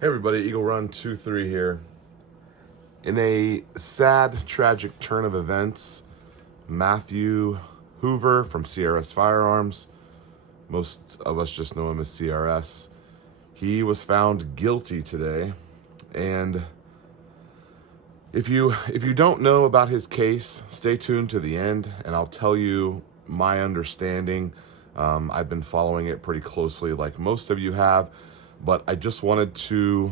Hey everybody, Eagle Run 2-3 here. In a sad, tragic turn of events, Matthew Hoover from CRS Firearms, most of us just know him as CRS, he was found guilty today. And if you don't know about his case, stay tuned to the end and I'll tell you my understanding. I've been following it pretty closely like most of you have, but I just wanted to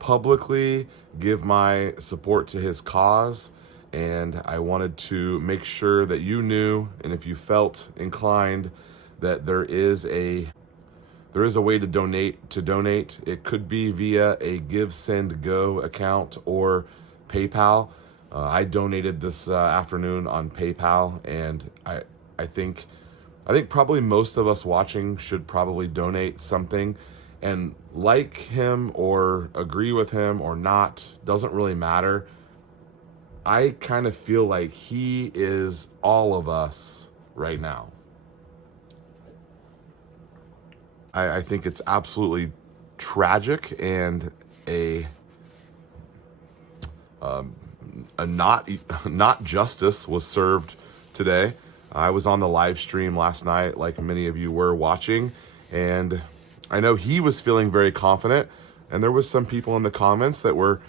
publicly give my support to his cause, and I wanted to make sure that you knew, and if you felt inclined, that there is a way to donate. It could be via a Give, Send, Go account or PayPal. I donated this afternoon on PayPal, and I think probably most of us watching should probably donate something. And like him or agree with him or not, doesn't really matter. I kind of feel like he is all of us right now. I think it's absolutely tragic and a not justice was served today. I was on the live stream last night, like many of you were watching, and I know he was feeling very confident, and there was some people in the comments that were,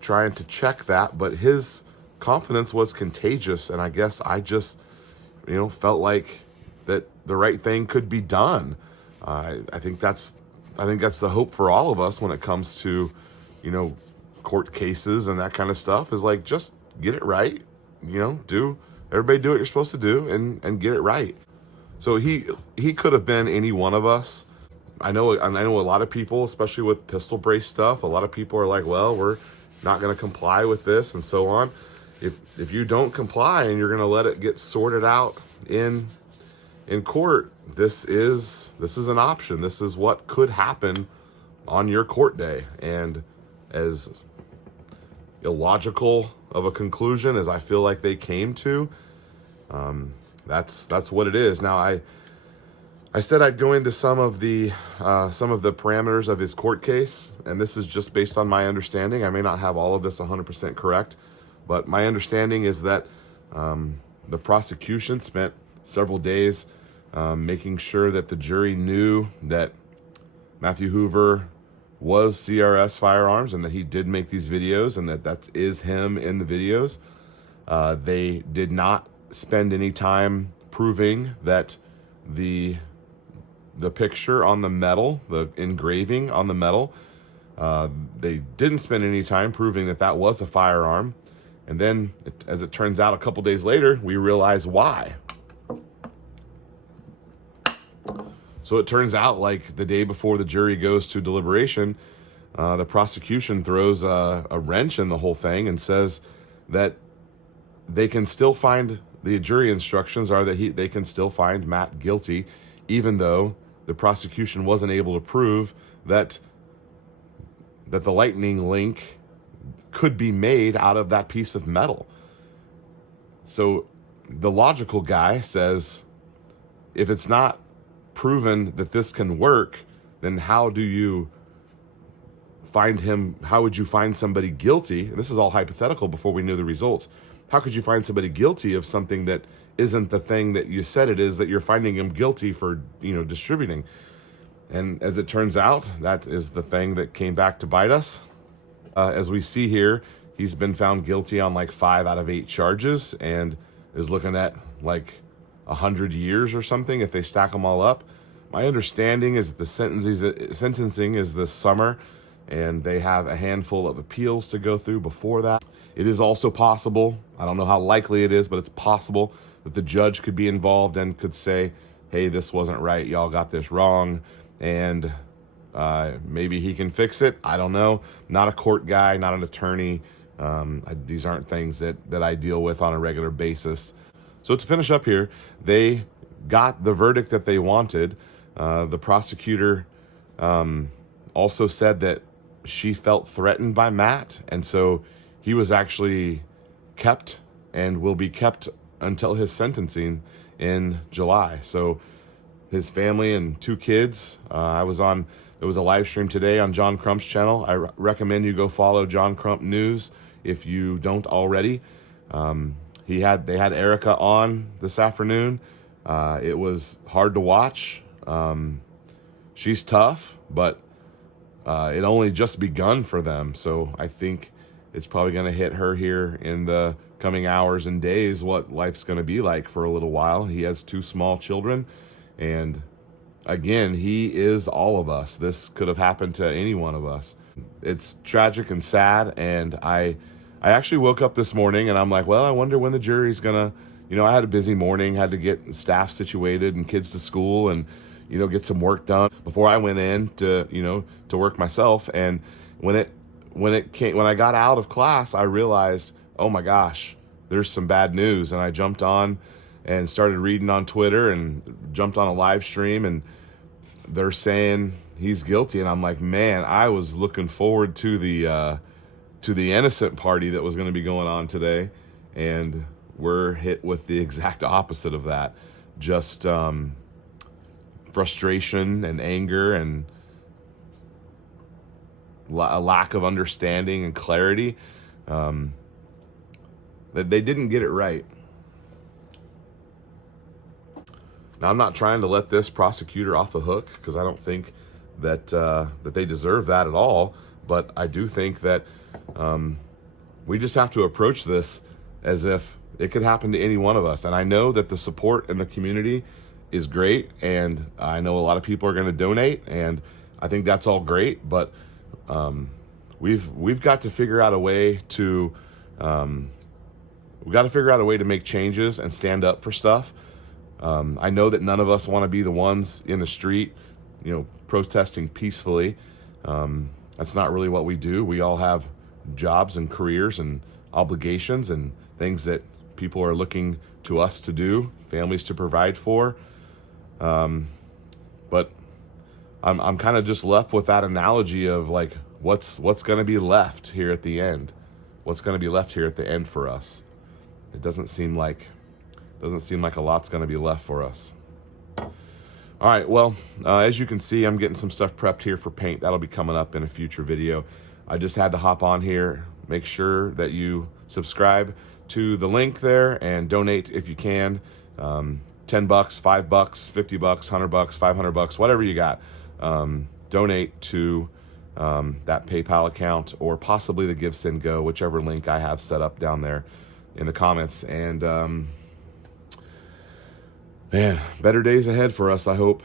trying to check that, but his confidence was contagious, and I guess I just, felt like that the right thing could be done. I think that's the hope for all of us when it comes to, court cases and that kind of stuff, is like, just get it right, everybody do what you're supposed to do and get it right. So he could have been any one of us. I know a lot of people, especially with pistol brace stuff, a lot of people are like, well, we're not going to comply with this and so on. If you don't comply and you're going to let it get sorted out in court, this is an option. This is what could happen on your court day. And as illogical of a conclusion as I feel like they came to, that's what it is. Now, I said I'd go into some of the parameters of his court case, and this is just based on my understanding. I may not have all of this 100% correct, but my understanding is that the prosecution spent several days making sure that the jury knew that Matthew Hoover was CRS Firearms and that he did make these videos and that is him in the videos. They did not spend any time proving that the picture on the metal, the engraving on the metal, they didn't spend any time proving that was a firearm. And then, as it turns out, a couple days later, we realize why. So it turns out, like the day before the jury goes to deliberation, the prosecution throws a wrench in the whole thing and says that they can still find, the jury instructions are that they can still find Matt guilty, even though the prosecution wasn't able to prove that the lightning link could be made out of that piece of metal. So the logical guy says, if it's not proven that this can work, then how would you find somebody guilty? This is all hypothetical before we knew the results. How could you find somebody guilty of something that isn't the thing that you said it is, that you're finding him guilty for, distributing? And as it turns out, that is the thing that came back to bite us. As we see here, he's been found guilty on like 5 out of 8 charges and is looking at like 100 years or something if they stack them all up. My understanding is the sentencing is this summer, and they have a handful of appeals to go through before that. It is also possible, I don't know how likely it is, but it's possible that the judge could be involved and could say, hey, this wasn't right, y'all got this wrong, and maybe he can fix it. I don't know. Not a court guy, not an attorney. These aren't things that I deal with on a regular basis. So to finish up here, they got the verdict that they wanted. The prosecutor also said that she felt threatened by Matt, and so he was actually kept and will be kept until his sentencing in July. So his family and 2 kids, I was on There was a live stream today on John Crump's channel. I recommend you go follow John Crump News if you don't already. They had Erica on this afternoon. It was hard to watch. She's tough, but it only just begun for them. So I think it's probably going to hit her here in the coming hours and days what life's going to be like for a little while. He has 2 small children, and again, he is all of us. This could have happened to any one of us. It's tragic and sad, and I actually woke up this morning and I'm like, well, I wonder when the jury's gonna, I had a busy morning, had to get staff situated and kids to school and, get some work done before I went in to work myself. And when I got out of class, I realized, oh my gosh, there's some bad news. And I jumped on and started reading on Twitter and jumped on a live stream, and they're saying he's guilty. And I'm like, man, I was looking forward to the innocent party that was going to be going on today, and we're hit with the exact opposite of that. Just frustration and anger and a lack of understanding and clarity. That they didn't get it right. Now, I'm not trying to let this prosecutor off the hook, because I don't think that they deserve that at all. But I do think that we just have to approach this as if it could happen to any one of us. And I know that the support in the community is great, and I know a lot of people are going to donate, and I think that's all great. But we've got to figure out a way to make changes and stand up for stuff. I know that none of us want to be the ones in the street, protesting peacefully. That's not really what we do. We all have jobs and careers and obligations and things that people are looking to us to do, families to provide for. But I'm kind of just left with that analogy of like, what's going to be left here at the end? What's going to be left here at the end for us? It doesn't seem like a lot's going to be left for us. All right, well, as you can see, I'm getting some stuff prepped here for paint. That'll be coming up in a future video. I just had to hop on here. Make sure that you subscribe to the link there and donate if you can. $10, $5, $50, $100, $500, whatever you got. Donate to that PayPal account, or possibly the Give, Send, Go, whichever link I have set up down there in the comments. And man, better days ahead for us, I hope.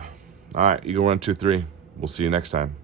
All right, Eagle 1, 2, 3. We'll see you next time.